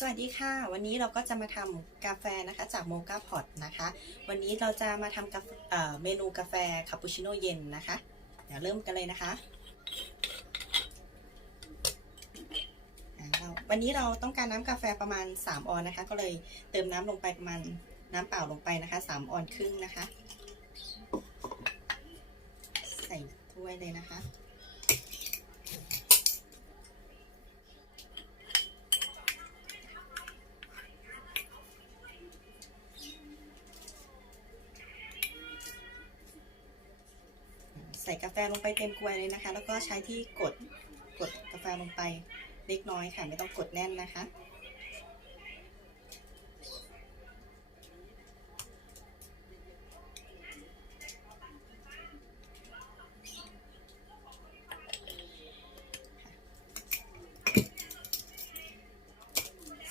สวัสดีค่ะ วันนี้เราก็จะมาทำกาแฟนะคะจากโมกาพอตนะคะ วันนี้เราจะมาทำาเเมนูกาแฟคาปูชิโน่เย็นนะคะ เดี๋ยวเริ่มกันเลยนะคะวันนี้เราต้องการน้ำกาแฟประมาณ 3 ออนนะคะ ก็เลยเติมน้ำลงไปประมาณน้ำเปล่าลงไปนะคะ 3 ออนครึ่งนะคะ ใส่ถ้วยเลยนะคะ กาแฟลงไปเต็มกวยเลยนะคะ แล้วก็ใช้ที่กดกดกาแฟลงไปเล็กน้อยค่ะ ไม่ต้องกดแน่นนะคะ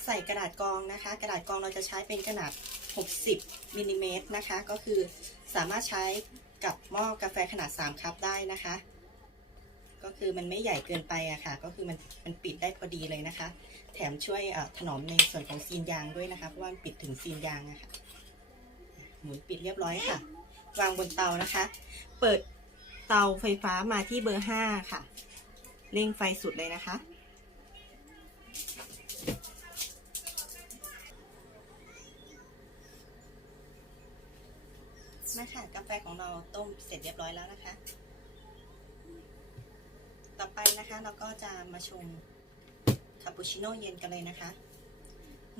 ใส่กระดาษกองนะคะ กระดาษกองเราจะใช้เป็นขนาด 60มิลลิเมตรนะคะ ก็คือสามารถใช้ กับหม้อกาแฟขนาด 3 คัพได้นะคะ ก็คือมันไม่ใหญ่เกินไปอะค่ะ ก็คือมันมันปิดได้พอดีเลยนะคะ แถมช่วยถนอมในส่วนของซีนยางด้วยนะคะเพราะว่าปิดถึงซีนยางอะค่ะหมุนปิดเรียบร้อยค่ะ วางบนเตานะคะ เปิดเตาไฟฟ้ามาที่เบอร์ 5 ค่ะ เร่งไฟสุดเลยนะคะ มาค่ะกาแฟของเราต้มเสร็จเรียบร้อยแล้วนะคะ ต่อไปนะคะเราก็จะมาชงคาปูชิโน่เย็นกันเลยนะคะ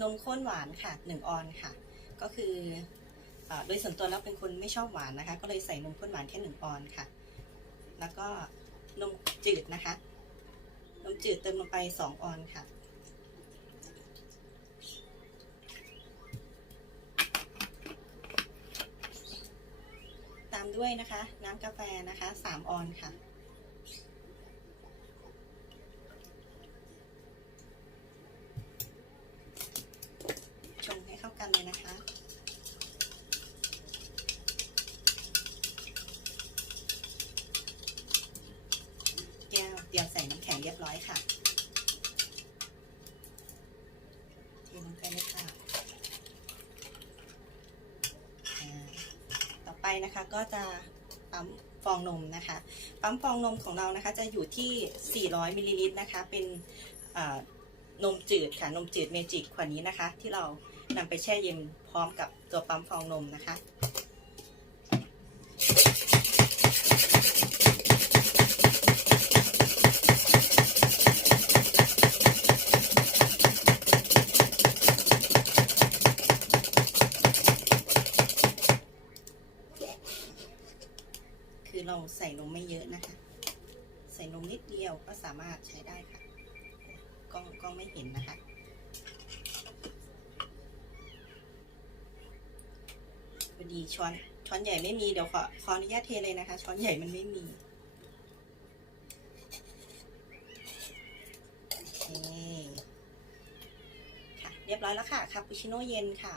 นมข้นหวานค่ะหนึ่งออนค่ะ ก็คืออโดยส่วนตัวแล้วเป็นคนไม่ชอบหวานนะคะ ก็เลยใส่นมข้นหวานแค่หนึ่งออนค่ะ แล้วก็นมจืดนะคะ นมจืดเติมลงไปสองออนค่ะ ตาม ด้วยนะคะ น้ำกาแฟนะคะสามออนค่ะ ชงให้เข้ากันเลยนะคะแก้วเตรียมใส่น้ำแข็งเรียบร้อยค่ะเทลงไปเลยค่ะอ่า ต่อ ไปนะคะก็จะปั๊มฟองนมนะคะ ปั๊มฟองนมของเรานะคะจะอยู่ที่ 400มิลลิลิตรนะคะ เป็นนมจืดค่ะ นมจืดเมจิกขวดนี้นะคะ ที่เรานำไปแช่เย็นพร้อมกับตัวปั๊มฟองนมนะคะ ใส่นมไม่เยอะนะคะ ใส่นมนิดเดียวก็สามารถใช้ได้ค่ะกล้องกล้องไม่เห็นนะคะพอดีช้อนช้อนใหญ่ไม่มีเดี๋ยวขอขออนุญาตเทเลยนะคะ ช้อนใหญ่มันไม่มีโอเคค่ะเรียบร้อยแล้วค่ะคาปูชิโน่เย็นค่ะ